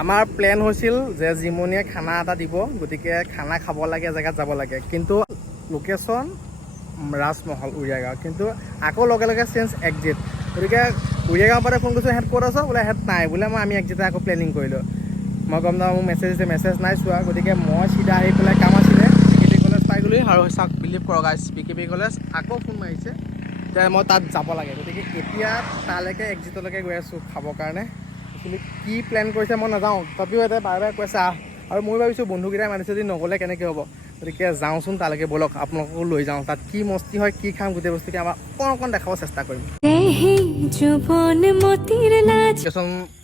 আমাৰ প্লেন হৈছিল যে জিমনিয়ে খানা এটা দিব, গতিকে খানা খাব লাগে, জেগাত যাব লাগে, কিন্তু লোকেশ্যন ৰাজমহল উৰিয়াগাঁও, কিন্তু আকৌ লগে লগে চেঞ্জ এক্সিট। গতিকে উৰিয়াগাঁৱৰ পৰা ফোন কৰিছোঁ, সিহঁত ক'ত আছ? বোলে সিহঁত নাই বোলে, আমি এক্সিটে আকৌ প্লেনিং কৰিলোঁ। মই গম নাপাওঁ, মোক মেছেজ দিছে, মেছেজ নাই চোৱা। গতিকে মই চিধা আহি পেলাই কাম আছিলে BKB কলেজ পাই গ'লো, আৰু চাওক বিলিভ কৰক গাইছ, BKB কলেজ আকৌ ফোন মাৰিছে যে মই তাত যাব লাগে। গতিকে এতিয়া তালৈকে এক্সিটলৈকে গৈ আছোঁ খাবৰ কাৰণে। কিন্তু কি প্লেন কৰিছে মই নাযাওঁ, তথাপিও এতিয়া বাৰে বাৰে কৈছে আহ, আৰু মই ভাবিছোঁ বন্ধুকেইটাই মাতিছে যদি নগ'লে কেনেকৈ হ'ব। গতিকে যাওঁচোন তালৈকে, ব'লক আপোনালোককো লৈ যাওঁ। তাত কি মস্তি হয়, কি খাম, গোটেই বস্তুকে আমাৰ অকণ দেখাব চেষ্টা কৰিম।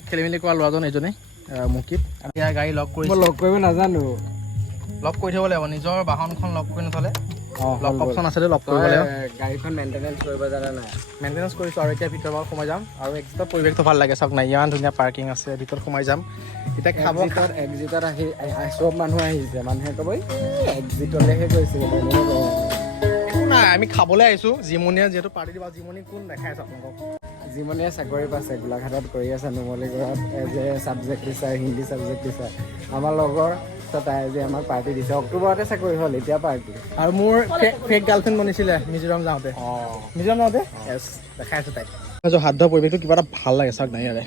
খেলি মেলি কৰা ল'ৰাজন এইজনেই মুকিত। এতিয়া গাড়ী লগ কৰিছোঁ। মই লগ কৰিব নাজানো। লগ কৰি থ'ব লাগিব, নিজৰ বাহনখন লগ কৰি নথ'লে লক অপশ্যন আছে, লক কৰিব লাগিব। গাড়ীখন মেইনটেনেঞ্চ কৰিব জানা নাই? মেইনটেনেঞ্চ কৰিছোঁ, আৰু এতিয়া ভিতৰত সোমাই যাম। আৰু এক্সিটৰ পৰিৱেশটো ভাল লাগে, চাওক না, ইমান ধুনীয়া পাৰ্কিং আছে, ভিতৰত সোমাই যাম। এতিয়া খাব এক্সিটত আহি চব মানুহ আহিছে, মানুহে ক'ব এক্সিটলৈহে গৈছে। একো নাই, আমি খাবলৈ আহিছোঁ। জিমনিয়ে যিহেতু পাৰ্টি দিব, জিমনি কোন দেখাই আছে আপোনালোকক? জিমনিয়ে চাকৰি পাইছে, গোলাঘাটত কৰি আছে, নুমলীগড়ত as a subject teacher, Hindi subject teacher. আমাৰ লগৰ তাই আজি আমাক পাৰ্টি দিছে, অক্টোবৰতে চাকৰি হ'ল, এতিয়া পাৰ্টি। আৰু মোৰ ফেক গাৰ্লফ্ৰেণ্ড বনিছিলে মিজোৰাম যাওঁতে। মিজোৰাম যাওঁতে য়েছ, দেখাই আছোঁ তাইক। হাত ধোৱা পৰিৱেশটো কিবা এটা ভাল লাগে, চাওক নাই ইয়াৰে।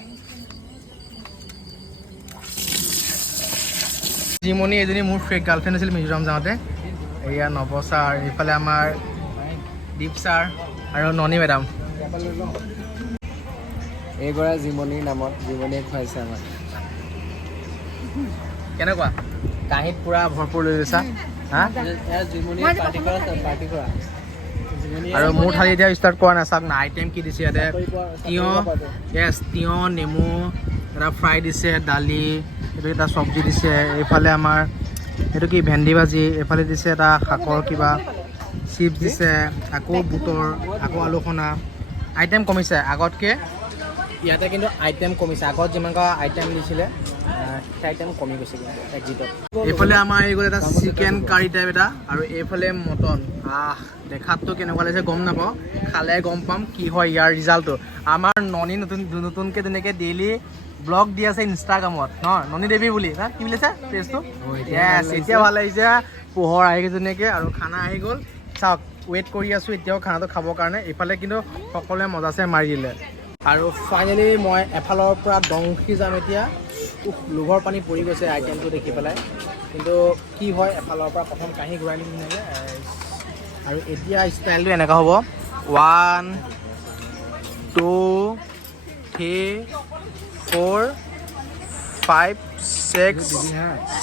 জিমনি এজনী মোৰ ফেক গাৰ্লফ্ৰেণ্ড আছিল মিজোৰাম যাওঁতে। এয়া নৱ ছাৰ, এইফালে আমাৰ দীপ ছাৰ আৰু ননী মেডাম। এইগৰাকী জিমনিৰ নামত, জিমনিয়ে খুৱাইছে আমাক। কেনেকুৱা কাঁহীত পূৰা ভৰপূৰ লৈ লৈছা? হা? আৰু মোৰ থালি এতিয়া ষ্টাৰ্ট কৰা নাই, চাওক না আইটেম কি দিছে ইয়াতে। তিয়ঁহ, য়েছ, তিয়ঁহ, নেমু, এটা ফ্ৰাই দিছে, দালি, এইটো এটা চব্জি দিছে, এইফালে আমাৰ এইটো কি ভেন্দি ভাজি, এইফালে দিছে এটা শাকৰ কিবা, চিপছ দিছে, আকৌ বুটৰ, আকৌ আলু সনা। আইটেম কমিছে আগতকৈ, ইয়াতে কিন্তু আইটেম কমিছে। আগত যিমান আইটেম দিছিলে সেই আইটেম কমি গৈছে কিন্তু এক্সিটত। এইফালে আমাৰ আহি গ'ল এটা চিকেন কাৰী টাইপ এটা, আৰু এইফালে মটন। দেখাততো কেনেকুৱা লাগিছে গম নাপাওঁ, খালে গম পাম কি হয় ইয়াৰ ৰিজাল্টটো। আমাৰ ননী নতুনকৈ তেনেকৈ ডেইলি ব্লগ দি আছে ইনষ্টাগ্ৰামত, ননী দেৱী বুলি, কি বুলিছে পেজটো? য়েছ, এতিয়া ভাল লাগিছে, পোহৰ আহি ধুনীয়াকৈ, আৰু খানা আহি গ'ল। চাওক ৱেইট কৰি আছোঁ এতিয়াও খানাটো খাবৰ কাৰণে। এইফালে কিন্তু সকলোৱে মজাছে মাৰি দিলে। আৰু ফাইনেলি মই এফালৰ পৰা দংশি যাম এতিয়া। লোভৰ পানী পৰি গৈছে আইটেমটো দেখি পেলাই, কিন্তু কি হয় এফালৰ পৰা প্ৰথম কাঁহী ঘূৰাই নিম ধুনীয়াকৈ। আৰু এতিয়া ষ্টাইলটো এনেকুৱা হ'ব, 1 2 3 4 5 6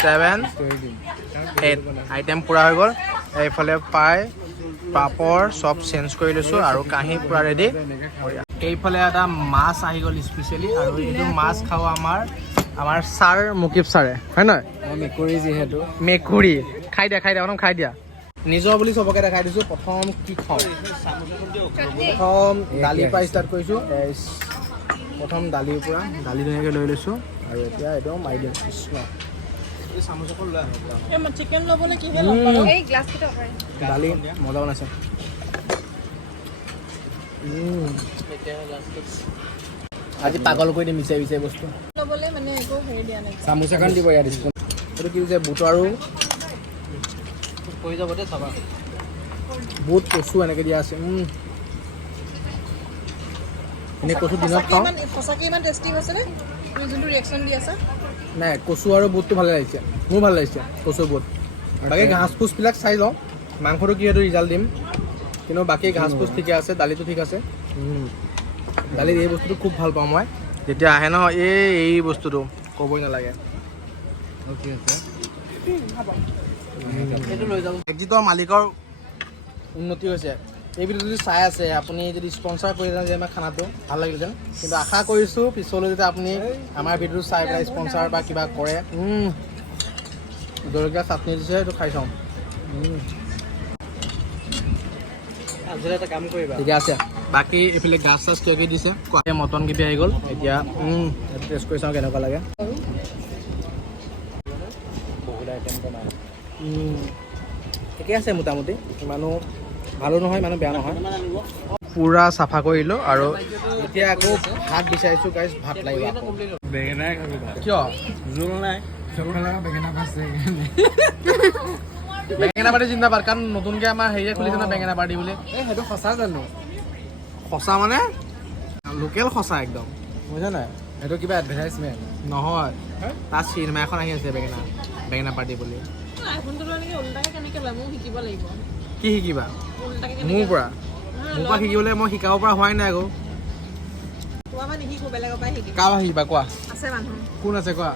7 8 আইটেম পূৰা হৈ গ'ল। এইফালে পাই পাপৰ চব চেঞ্জ কৰি লৈছোঁ, আৰু কাঁহী পূৰা ৰেডি। এইফালে এটা মাছ আহি গ'ল স্পেচিয়েলি, আৰু এইটো মাছ খাব আমাৰ ছাৰ মুকিব ছাৰে, হয় নহয়? মেকুৰী যিহেতু, মেকুৰী খাই দিয়া প্ৰথম খাই দিয়া। নিজৰ বুলি চবকে দেখাই দিছোঁ। প্ৰথম কি খাওঁ, প্ৰথম দালিৰ পৰা ষ্টাৰ্ট কৰিছোঁ। প্ৰথম দালিৰ পৰা দালি ধুনীয়াকৈ লৈ লৈছোঁ, আৰু এতিয়া একদম মাৰি দিম। কৃষ্ণ, দালি মজা বনাইছে। আজি পাগল কৰি দিম বিচাৰি বিচাৰি বস্তু। চামুচ এখন দিব ইয়াত। এইটো কি হৈছে, বুট আৰু বুট কচু এনেকৈ দিয়া আছে। এনেই কচু দিনত খাওঁ নাই, কচু আৰু বুটটো ভালে লাগিছে, মোৰ ভাল লাগিছে কচু বুট। বাকী ঘাঁচ ফুচবিলাক চাই লওঁ, মাংসটো কি সেইটো ৰিজাল্ট দিম, কিন্তু বাকী ঘাঁচ ফুচ ঠিকে আছে, দালিটো ঠিক আছে। দালিত এই বস্তুটো খুব ভাল পাওঁ মই, যেতিয়া আহে নহয় এই বস্তুটো ক'বই নালাগে। এক্সিটৰ মালিকৰ উন্নতি হৈছে। এই ভিডিঅ'টো যদি চাই আছে, আপুনি যদি স্পনচাৰ কৰি দিয়ে আমাৰ খানাটো ভাল লাগিলহেঁতেন, কিন্তু আশা কৰিছোঁ পিছলৈ যেতিয়া আপুনি আমাৰ ভিডিঅ'টো চাই পেলাই স্পনচাৰ বা কিবা কৰে। জলকীয়া চাটনি দিছে, সেইটো খাই চাওঁ। এটা কাম কৰিবা, ঠিকে আছে। বাকী এইফালে গাছ চাছ কিবা কিবি দিছে, মটন কিবি আহি গ'ল। এতিয়া টেষ্ট কৰি চাওঁ কেনেকুৱা লাগে। বহুত আইটেম বনাই, ঠিকে আছে মোটামুটি, ইমানো ভালো নহয় ইমানো বেয়া নহয়। পূৰা চাফা কৰিলোঁ, আৰু এতিয়া আকৌ ভাত বিচাৰিছোঁ গাইছ, ভাত লাগিব। বেঙেনাই খাবি ভাত কিয় জোল নাই চবফালে বেঙেনা পাইছে বেঙেনা পাৰ্টি জিন্দাবাদ কাৰণ নতুনকে আমাৰ হেৰিয়ে খুলিছে ন বেঙেনা পাৰ্টি বুলি এই সেইটো সঁচা জানো সঁচা মানে লোকেল সঁচা একদম বুজিছা নাই সেইটো কিবা এডভাৰটাইজমেণ্ট নহয় তাত চিনেমা এখন আহি আছে বেঙেনা পাৰ্টি বুলি কি শিকিবা মোৰ পৰা শিকিবলৈ মই শিকাব পৰা হোৱাই নাই আকৌ কাৰ পৰা শিকিবা কোৱা কোন আছে কোৱা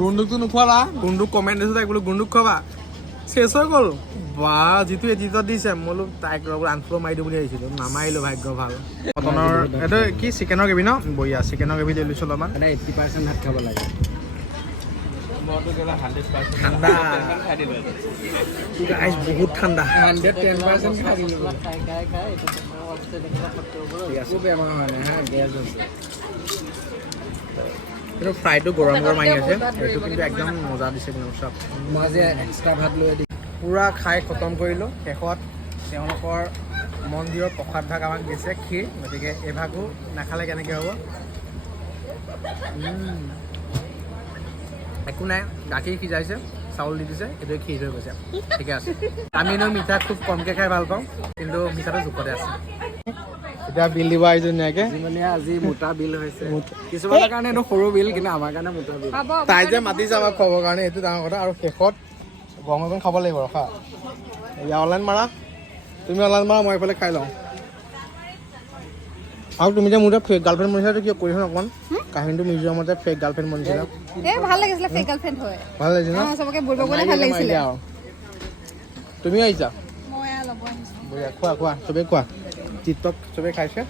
গুণ্ডুকটো নোখোৱালা গুণ্ডুক কমেণ্ট দিছো তাইক বোলো গুণ্ডুক খোৱাবা চেচ হৈ গ'ল বা যিটো এডিটত দিছে মই বোলো তাইক আনফ্ল' মাৰি দিওঁ বুলি ভাবিছিলোঁ নামাৰিলোঁ ভাগ্য ভাল কটনৰ এইটো কি চিকেনৰ গ্ৰেভি ন বঢ়িয়া চিকেনৰ গ্ৰেভি লৈ লৈছোঁ অলপমান 80% ভাত খাব লাগে ঠাণ্ডা বহুত ঠাণ্ডা 110% খাই দিলোঁ গেছো বেমাৰ হয় নাই হা গেছ হৈছে কিন্তু ফ্ৰাইটো গৰম গৰম আহি আছে সেইটো কিন্তু একদম মজা দিছে কিন্তু চব মই যে এক্সট্ৰা ভাত লৈ দিম পূৰা খাই খতম কৰিলোঁ শেষত তেওঁলোকৰ মন্দিৰৰ প্ৰসাদ ভাগ আমাক দিছে ক্ষীৰ গতিকে এই ভাগো নাখালে কেনেকৈ হ'ব একো নাই গাখীৰ সিজাইছে চাউল দি দিছে এইটোৱে ক্ষীৰ হৈ গৈছে ঠিকে আছে আমি এনেও মিঠা খুব কমকৈ খাই ভাল পাওঁ কিন্তু মিঠাটো জোখতে আছে এতিয়া বিল দিব আহিছোঁ ধুনীয়াকৈ মানে আজি মোটা বিল হৈছে কিছুমানৰ কাৰণে এইটো সৰু বিল কিন্তু আমাৰ কাৰণে মোটা বিল তাই যে মাতিছে আমাক খোৱাবৰ কাৰণে এইটো ডাঙৰ কথা আৰু শেষত গৰম গৰম খাব লাগিব ৰখা এতিয়া অনলাইন মাৰা তুমি অনলাইন মাৰা মই এইফালে খাই লওঁ আৰু তুমি যে মোৰ যে ফেক গাৰ্লফ্ৰেণ্ড বনিছিলা কিয় কৰিছা অকণমান কাহিনীটো মিউজিয়ামতে ফেক গাৰ্লফ্ৰেণ্ড বনিছিলা ভাল লাগিছিলে ফেক গাৰ্লফ্ৰেণ্ড হয় ভাল লাগিছে ন চবকে বলব গলে ভাল লাগিছিলে তুমি আহিছা মই ল'ব আহিছো বঢ়িয়া খোৱা খোৱা চবেই খোৱা টিকটক চবেই খাইছে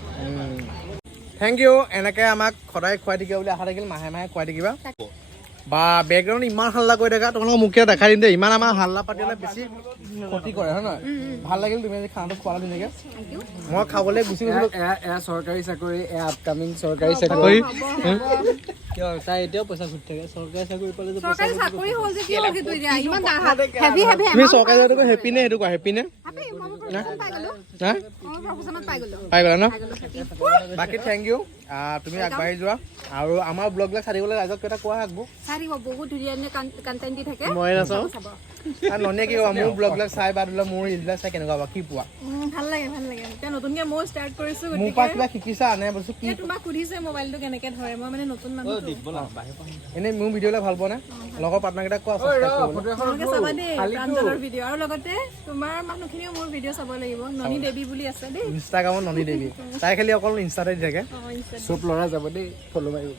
থেংক ইউ এনেকৈ আমাক সদায় খুৱাই থাকিবা বুলি আশা থাকিল মাহে মাহে খুৱাই থাকিবা বা বেকগ্ৰাউণ্ড ইমান হাল্লা কৰি থাকা তোমালোকক মুখে দেখাই দিম দেই ইমান আমাৰ হাল্লা পাতিলে বেছি ক্ষতি কৰে হয় নহয় ভাল লাগিল তুমি আজি খানাটো খোৱালা ধুনীয়াকৈ মই খাবলৈ গুচি গৈছিলোঁ এয়া চৰকাৰী চাকৰি এয়া আপকামিং চৰকাৰী চাকৰি কিয় তাই এতিয়াও পইচা ঘুৰি থাকে চৰকাৰী চাকৰি পালে চৰকাৰী চাকৰি হ'ল যে কি হ'ল যে তুই এতিয়া ইমান হেভি হেভি তুমি চৰকাৰী চাকৰি হেপী নে সেইটো কোৱা হেপী নে পাই গ'লা ন বাকী থেংক ইউ তুমি আগবাঢ়ি যোৱা আৰু আমাৰ ব্লগবিলাক চাই থাকিবলৈ ৰাইজক এটা কোৱা আগবোৰ বহুত ধুনীয়া ধুনীয়া কণ্টেণ্ট দি থাকে মই নাচাওঁ আৰু ননীয়ে কি ক'বা মোৰ ব্লগবিলাক চাই বা ধৰি লওক মোৰ ৰিলবিলাক চাই কেনেকুৱা পাবা কি পোৱা ভাল লাগে এতিয়া নতুনকে মই ষ্টাৰ্ট কৰিছো মোৰ পৰা কিবা শিকিছা নে বস্তু কি তোমাক সুধিছে মোবাইলটো কেনেকে ধৰে মই মানে নতুন মানুহ এনেই মোৰ ভিডিঅ'বিলাক ভাল পোৱা নে লগৰ পাৰ্টনাৰকেইটাক কোৱা তোমালোকে চাবা দেই প্ৰাঞ্জলৰ ভিডিঅ' আৰু লগতে তোমাৰ মানুহখিনিও মোৰ ভিডিঅ' চাব লাগিব ননী দেৱী বুলি আছে দেই ইনষ্টাগ্ৰামত ননী দেৱী তাই খালি অকল ইনষ্টাতে দি থাকে চব ল'ৰা যাব দেই ফ'ল' মাৰিব